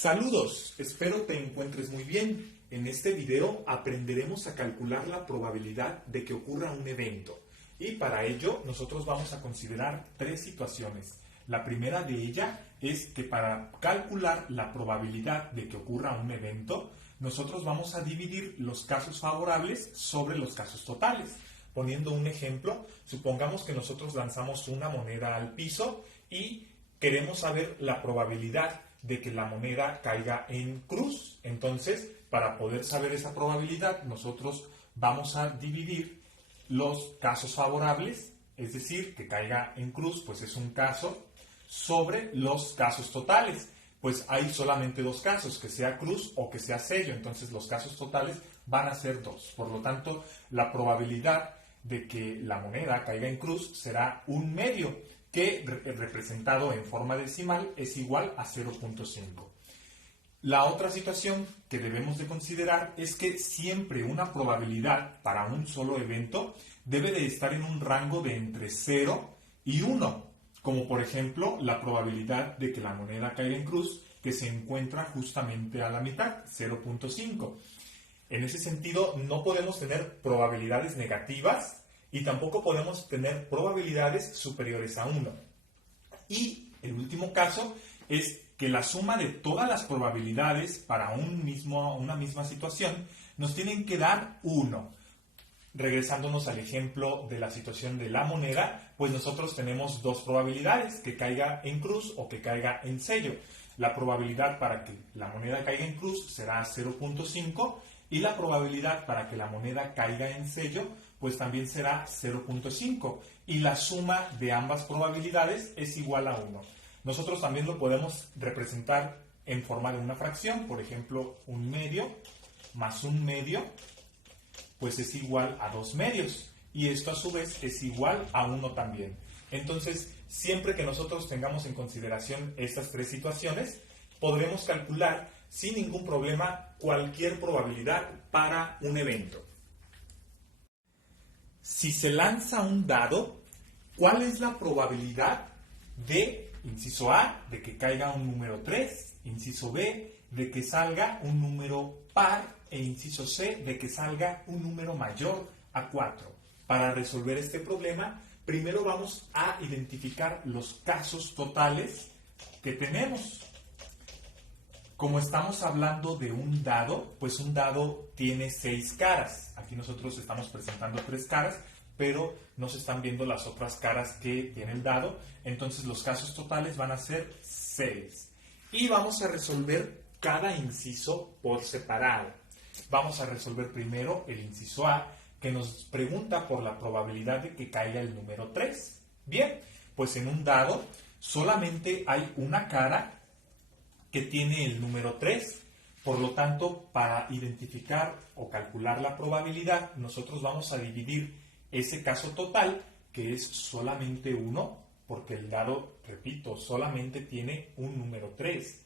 Saludos, espero te encuentres muy bien. En este video aprenderemos a calcular la probabilidad de que ocurra un evento. Y para ello nosotros vamos a considerar tres situaciones. La primera de ellas es que para calcular la probabilidad de que ocurra un evento, nosotros vamos a dividir los casos favorables sobre los casos totales. Poniendo un ejemplo, supongamos que nosotros lanzamos una moneda al piso y queremos saber la probabilidad de que la moneda caiga en cruz. Entonces, para poder saber esa probabilidad, nosotros vamos a dividir los casos favorables, es decir, que caiga en cruz, pues es un caso, sobre los casos totales. Pues hay solamente dos casos, que sea cruz o que sea sello. Entonces, los casos totales van a ser dos. Por lo tanto, la probabilidad de que la moneda caiga en cruz será 1/2, que representado en forma decimal es igual a 0.5. La otra situación que debemos de considerar es que siempre una probabilidad para un solo evento debe de estar en un rango de entre 0 y 1, como por ejemplo la probabilidad de que la moneda caiga en cruz, que se encuentra justamente a la mitad, 0.5. En ese sentido, no podemos tener probabilidades negativas y tampoco podemos tener probabilidades superiores a 1. Y el último caso es que la suma de todas las probabilidades para una misma situación nos tienen que dar 1. Regresándonos al ejemplo de la situación de la moneda, pues nosotros tenemos dos probabilidades, que caiga en cruz o que caiga en sello. La probabilidad para que la moneda caiga en cruz será 0.5 y la probabilidad para que la moneda caiga en sello pues también será 0.5 y la suma de ambas probabilidades es igual a 1. Nosotros también lo podemos representar en forma de una fracción, por ejemplo, 1/2 más 1/2 pues es igual a 2/2 y esto a su vez es igual a 1 también. Entonces, siempre que nosotros tengamos en consideración estas tres situaciones, podremos calcular sin ningún problema cualquier probabilidad para un evento. Si se lanza un dado, ¿cuál es la probabilidad de, inciso A, de que caiga un número 3, inciso B, de que salga un número par e inciso C, de que salga un número mayor a 4? Para resolver este problema, primero vamos a identificar los casos totales que tenemos. Como estamos hablando de un dado, pues un dado tiene 6 caras. Aquí nosotros estamos presentando 3 caras, pero no se están viendo las otras caras que tiene el dado. Entonces los casos totales van a ser 6. Y vamos a resolver cada inciso por separado. Vamos a resolver primero el inciso A, que nos pregunta por la probabilidad de que caiga el número 3. Bien, pues en un dado solamente hay una cara que tiene el número 3. Por lo tanto, para identificar o calcular la probabilidad, nosotros vamos a dividir ese caso total, que es solamente 1, porque el dado, repito, solamente tiene un número 3,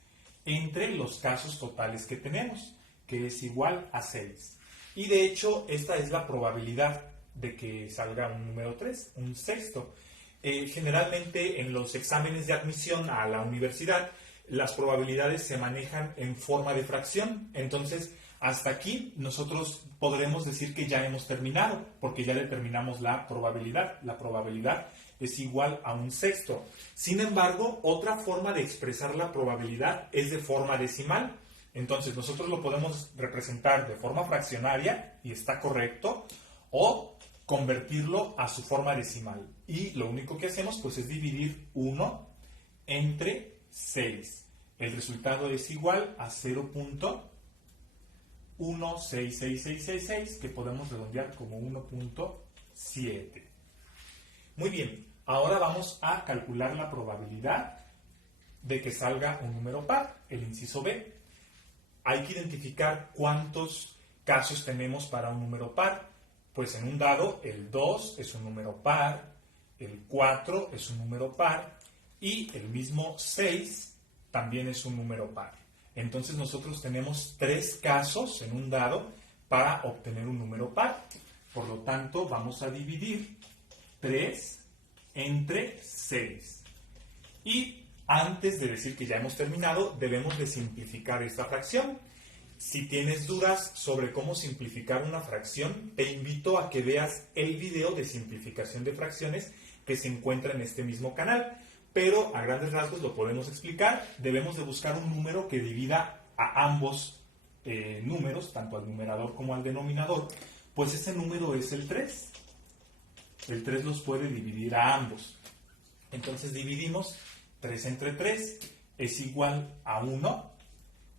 entre los casos totales que tenemos, que es igual a 6. Y de hecho, esta es la probabilidad de que salga un número 3, un sexto. Generalmente en los exámenes de admisión a la universidad, las probabilidades se manejan en forma de fracción. Entonces, hasta aquí nosotros podremos decir que ya hemos terminado, porque ya determinamos la probabilidad. La probabilidad es igual a un sexto. Sin embargo, otra forma de expresar la probabilidad es de forma decimal. Entonces, nosotros lo podemos representar de forma fraccionaria, y está correcto, o convertirlo a su forma decimal. Y lo único que hacemos pues es dividir 1 entre 6. El resultado es igual a 0.166666, que podemos redondear como 1.7. Muy bien, ahora vamos a calcular la probabilidad de que salga un número par, el inciso B. Hay que identificar cuántos casos tenemos para un número par. Pues en un dado, el 2 es un número par, el 4 es un número par, y el mismo 6 también es un número par. Entonces nosotros tenemos 3 casos en un dado para obtener un número par. Por lo tanto, vamos a dividir 3 entre 6. Y Antes de decir que ya hemos terminado, debemos de simplificar esta fracción. Si tienes dudas sobre cómo simplificar una fracción, te invito a que veas el video de simplificación de fracciones que se encuentra en este mismo canal. Pero a grandes rasgos lo podemos explicar. Debemos de buscar un número que divida a ambos números, tanto al numerador como al denominador. Pues ese número es el 3. El 3 los puede dividir a ambos. Entonces dividimos 3 entre 3 es igual a 1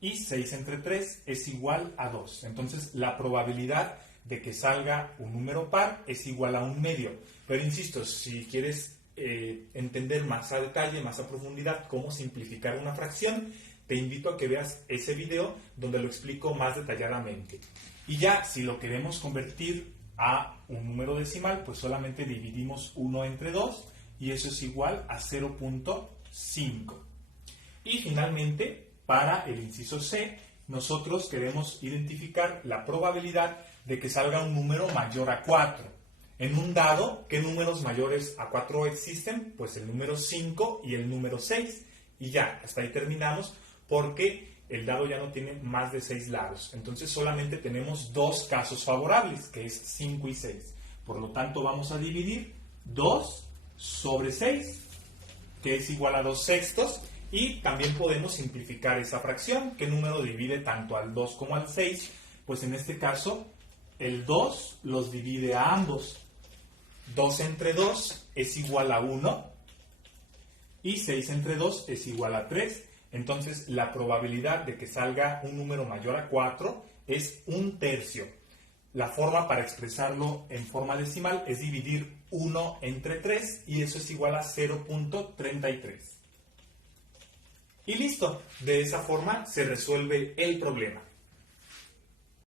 y 6 entre 3 es igual a 2. Entonces la probabilidad de que salga un número par es igual a 1/2. Pero insisto, si quieres entender más a detalle, más a profundidad cómo simplificar una fracción, te invito a que veas ese video donde lo explico más detalladamente. Y ya, si lo queremos convertir a un número decimal, pues solamente dividimos 1 entre 2 y eso es igual a 0.5. Y finalmente, para el inciso C, nosotros queremos identificar la probabilidad de que salga un número mayor a 4. En un dado, ¿qué números mayores a 4 existen? Pues el número 5 y el número 6. Y ya, hasta ahí terminamos porque el dado ya no tiene más de 6 lados. Entonces solamente tenemos dos casos favorables, que es 5 y 6. Por lo tanto, vamos a dividir 2 sobre 6, que es igual a 2/6. Y también podemos simplificar esa fracción. ¿Qué número divide tanto al 2 como al 6? Pues en este caso, el 2 los divide a ambos. 2 entre 2 es igual a 1 y 6 entre 2 es igual a 3. Entonces, la probabilidad de que salga un número mayor a 4 es 1/3. La forma para expresarlo en forma decimal es dividir 1 entre 3 y eso es igual a 0.33. Y listo, de esa forma se resuelve el problema.